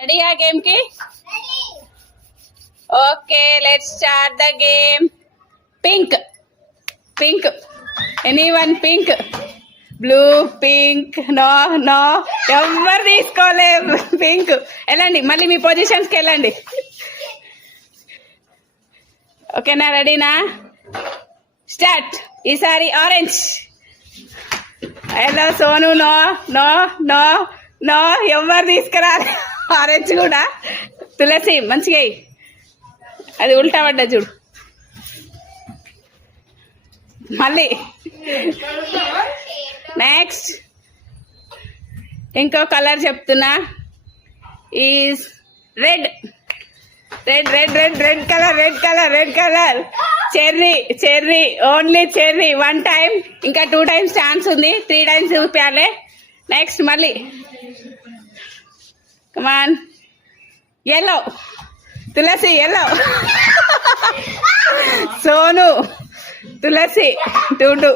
రెడీయా గేమ్ కి? Okay, let's start the game. Pink pink, anyone pink. Blue pink, no no, ఎవరు తీసుకోలేము. Pink వెళ్ళండి, మళ్ళీ మీ పొజిషన్స్కి వెళ్ళండి. ఓకేనా, రెడీనా? స్టార్ట్. ఈసారి orange. Hello Sonu, no no no no, ఎవరు తీసుకురాలి. ఆరెంజ్ కూడా. తులసి మంచిగా అది ఉల్టా పడ్డా చూడు. మళ్ళీ నెక్స్ట్ ఇంకో కలర్ చెప్తున్నా. Is red red red red red colour, red colour, red colour. Cherry cherry, only cherry. 1 time, ఇంకా 2 టైమ్స్ ఛాన్స్ ఉంది. 3 టైమ్స్ చూపించాలి. నెక్స్ట్ మళ్ళీ come on. Yellow, Tulasi yellow. Sonu, Tulasi 2.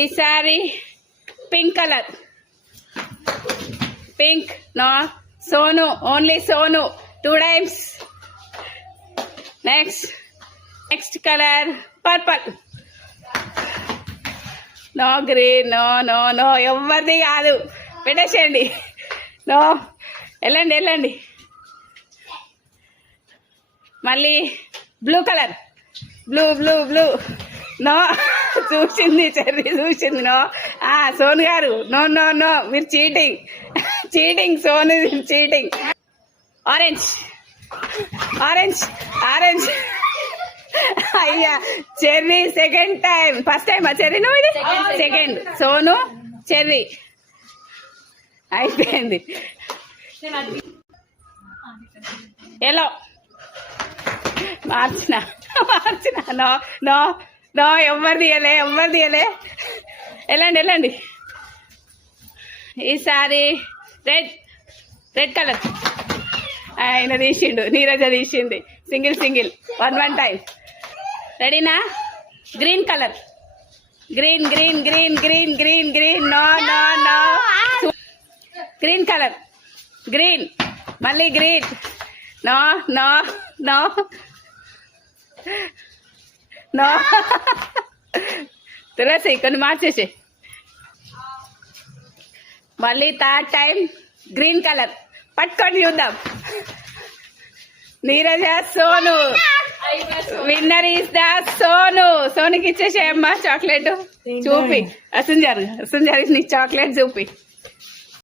ఈసారి pink colour. Pink, no. Sonu, only Sonu. 2 times. Next colour purple. No green, no no no, ఎవరిది కాదు, పెట్టేసేయండి. No, వెళ్ళండి వెళ్ళండి. మళ్ళీ blue colour. Blue blue blue, no. చూసింది చెర్రీ, చూసింది. నో. సోను గారు, నో నో నో, మీరు cheating cheating. Sonu cheating. Orange orange orange. అయ్యా, చెర్రీ సెకండ్ టైం. ఫస్ట్ టైమా చెర్రీ నువ్వు? ఇది సెకండ్. సోను, చెర్రీ. అయిపోయింది. ఎల్లో. మార్చిన. నో నో నో, ఎవరు తీయలే, ఎవరు తీయలే. వెళ్ళండి వెళ్ళండి. ఈసారి రెడ్ రెడ్ కలర్. ఆయన తీసిండు, నీరజ తీసింది. Single single, 1 time. రెడీనా? Green colour. Green green green green green green, no no no. Green colour. Green, మళ్ళీ green. No no no no. Tulasi కొన్ని మార్చేసి. మళ్ళీ 3rd టైం గ్రీన్ కలర్. పట్టుకొని చూద్దాం. Neeraja, Sonu. Winner is the Sonu. సోనుకి ఇచ్చేసేయమ్మా చాక్లెట్. చూపి. అసంజారు నీకు చాక్లెట్ చూపి.